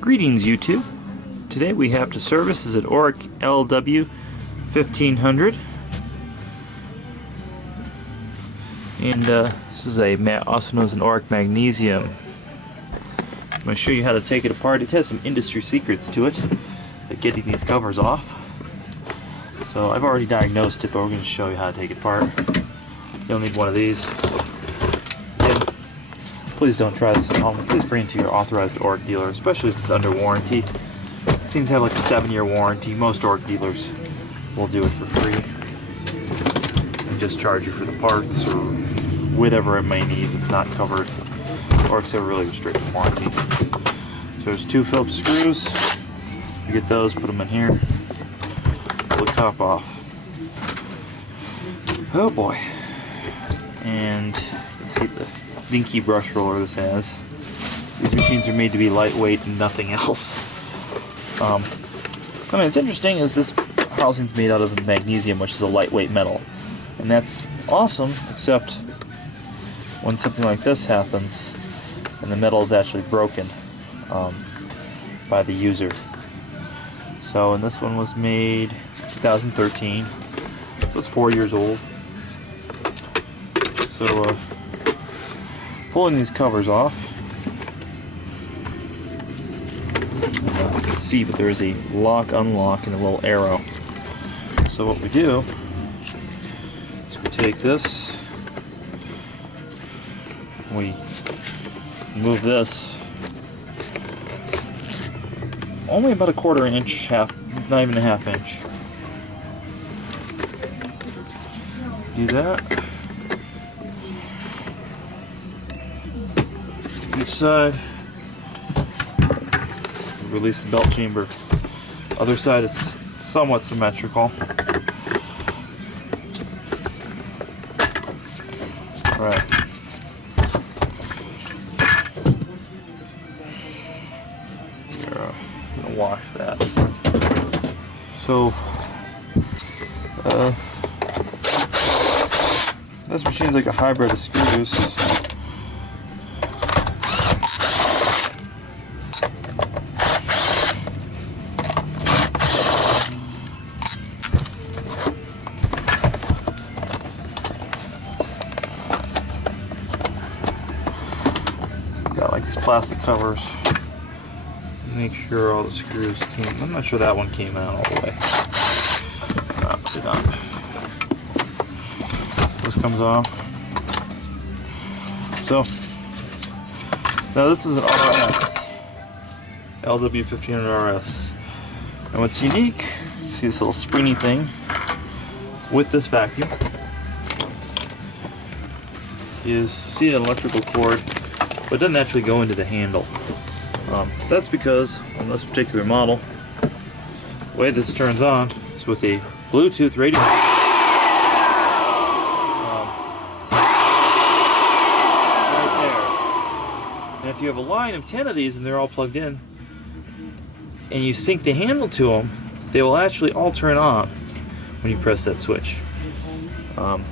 Greetings YouTube. Today we have to service is an Oreck LW1500, and this is also known as an Oreck Magnesium. I'm going to show you how to take it apart. It has some industry secrets to it, like getting these covers off. So I've already diagnosed it, but we're going to show you how to take it apart. You'll need one of these. Again, please don't try this at home. Please bring it to your authorized Oreck dealer, especially if it's under warranty. It seems to have like a 7-year warranty. Most Oreck dealers will do it for free and just charge you for the parts or whatever it may need. It's not covered. Orecks have a really restricted warranty. So there's 2 Phillips screws. You get those, put them in here. Pull the top off. Oh boy. And you can see the dinky brush roller this has. These machines are made to be lightweight and nothing else. I mean, it's interesting is this housing's made out of magnesium, which is a lightweight metal. And that's awesome, except when something like this happens and the metal is actually broken by the user. So, and this one was made 2013, so it's 4 years old. So, pulling these covers off, you can see, but there is a lock, unlock, and a little arrow. So what we do is we take this, we move this only about a 1/4 inch, not even a 1/2 inch. Do that. To each side. Release the belt chamber. Other side is somewhat symmetrical. Right. Here, I'm gonna wash that. So, this machine's like a hybrid of screws. Got like these plastic covers. Make sure all the screws came. I'm not sure that one came out all the way. Put it on. This comes off. So now this is an RS LW1500rs, and what's unique, you see this little springy thing with this vacuum is, see an electrical cord, but it doesn't actually go into the handle. That's because on this particular model, the way this turns on is with a Bluetooth radio. Right there. And if you have a line of 10 of these and they're all plugged in, and you sync the handle to them, they will actually all turn on when you press that switch.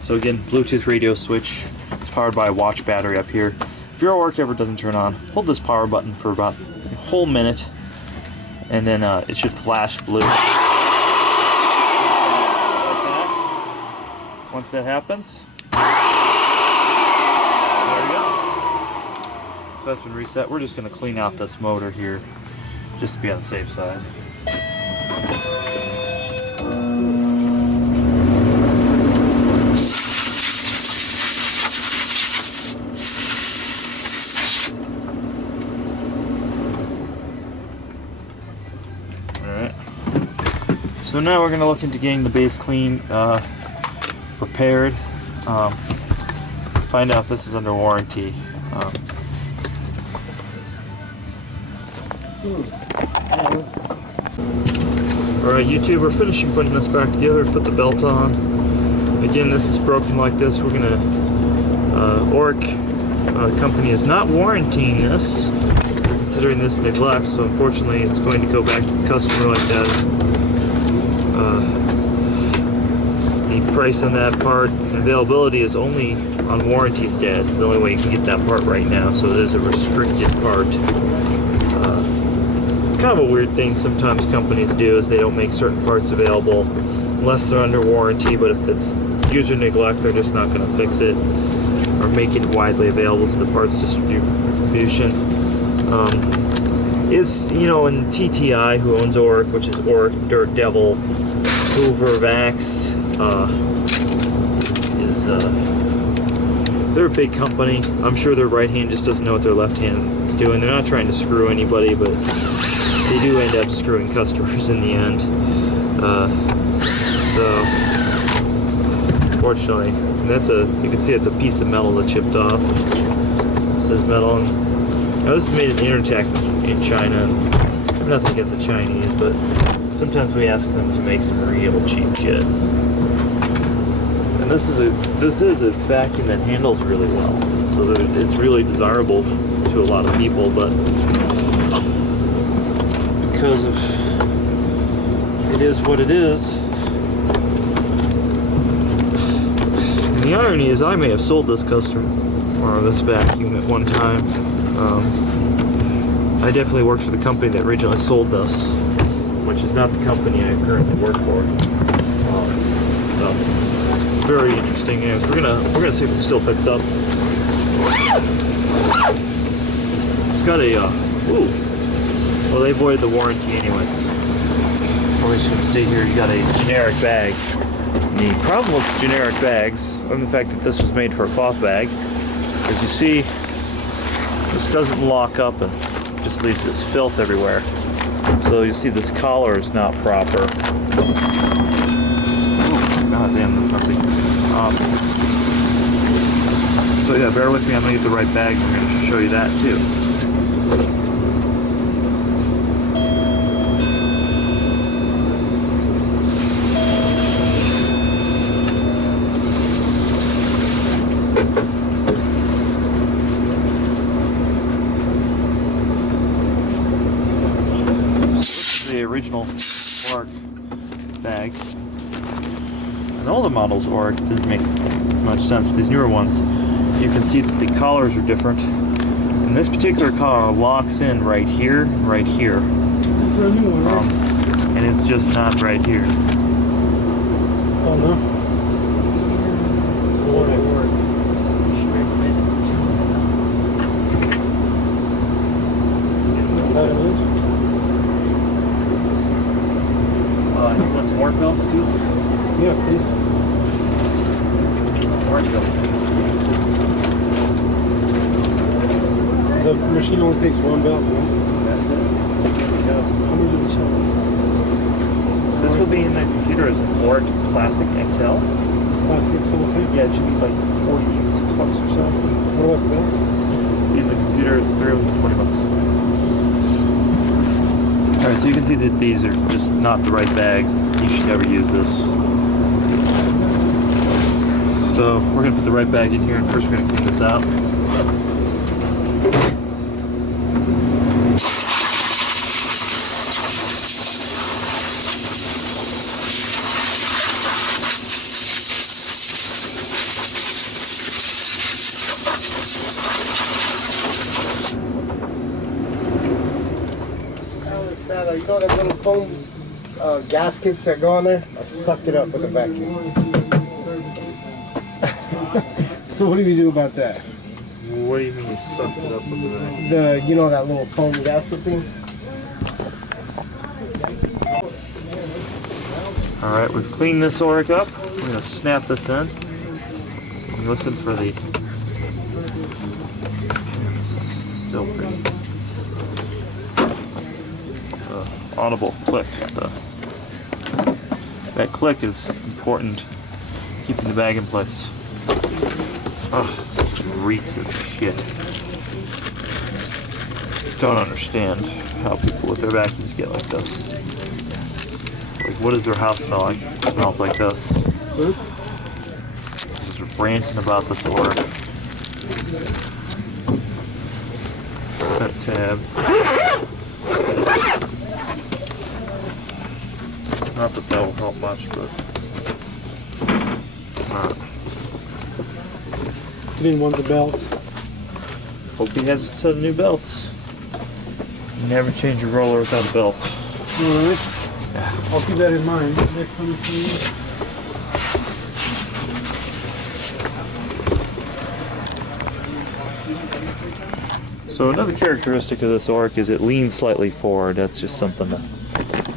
So again, Bluetooth radio switch. It's powered by a watch battery up here. If your Oreck ever doesn't turn on, hold this power button for about a whole minute, and then it should flash blue. Like that. Once that happens, there we go. So that's been reset. We're just going to clean out this motor here, just to be on the safe side. So now we're going to look into getting the base clean, prepared, find out if this is under warranty. Alright YouTube, we're finishing putting this back together, put the belt on. Again, this is broken like this. We're going to, Oreck company is not warranting this. We're considering this neglect, so unfortunately it's going to go back to the customer like that. The price on that part and availability is only on warranty status. It's the only way you can get that part right now, so it is a restricted part. kind of a weird thing sometimes companies do is they don't make certain parts available unless they're under warranty, but if it's user neglect, they're just not going to fix it or make it widely available to the parts distribution. It's, you know, and TTI, who owns Oreck, which is Oreck, Dirt Devil, Hoover, Vax, they're a big company. I'm sure their right hand just doesn't know what their left hand is doing. They're not trying to screw anybody, but they do end up screwing customers in the end. So, fortunately, you can see it's a piece of metal that chipped off. This is metal. Now this is made in Intertech in China. Nothing against the Chinese, but sometimes we ask them to make some real cheap shit. And this is a vacuum that handles really well, so that it's really desirable to a lot of people. But because of it is what it is. And the irony is, I may have sold this customer or this vacuum at one time. I definitely worked for the company that originally sold this, which is not the company I currently work for. So very interesting. And we're gonna see if it's still fixed up. It's got a well, they voided the warranty anyways. Well, as you can see here, you got a generic bag. And the problem with generic bags, other than the fact that this was made for a cloth bag, as you see, this doesn't lock up and just leaves this filth everywhere. So you see this collar is not proper. Oh, god damn, that's messy. So yeah, bear with me, I'm gonna get the right bag. I'm gonna show you that too. The original Oreck bag. And all the models Oreck didn't make much sense, but these newer ones, you can see that the collars are different. And this particular collar locks in right here, right here. And it's just not right here. Oh no. You want some more belts too? Yeah, please. Some more belts. The machine only takes one belt, right? That's it. There we go. How many do we sell? This will be in the computer as an Oreck Classic XL. Classic XL, okay. Yeah, it should be like $46 or so. What about the belts? In the computer, it's $320. Alright, so you can see that these are just not the right bags. You should never use this. So we're going to put the right bag in here, and first we're going to clean this out. You know that little foam gaskets that go on there? I sucked it up with a vacuum. So what do we do about that? What do you mean you sucked it up with the vacuum? You know that little foam gasket thing? Alright, we've cleaned this Oreck up. We're going to snap this in. And listen for the... This is still pretty... audible click. That click is important, keeping the bag in place. Oh, this reeks of shit. Don't understand how people with their vacuums get like this. Like, what does their house smell like? It smells like this. Just ranting about this Oreck. Set tab. Not that that will help much, but You didn't want the belts. hope he has a set of new belts. Never change your roller without a belt. Oh, really? Yeah. I'll keep that in mind next time I clean. So another characteristic of this Oreck is it leans slightly forward. That's just something to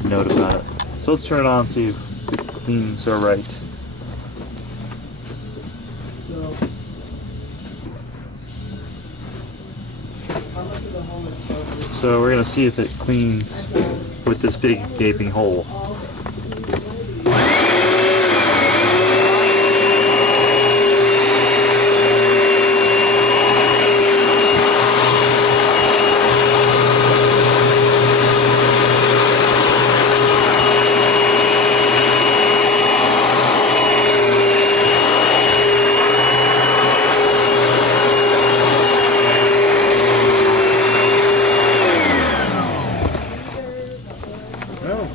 note about it. So let's turn it on and see if the cleans are right. So we're going to see if it cleans with this big gaping hole.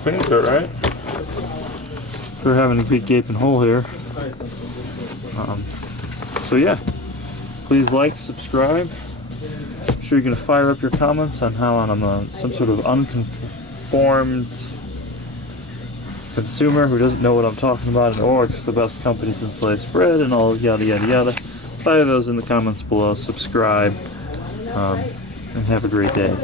Cleans it, right? For having a big gaping hole here. So yeah, please like, subscribe. I'm sure you're gonna fire up your comments on how I'm some sort of unconformed consumer who doesn't know what I'm talking about, and Oreck's the best company since sliced bread, and all yada yada yada. Fire those in the comments below. Subscribe, and have a great day.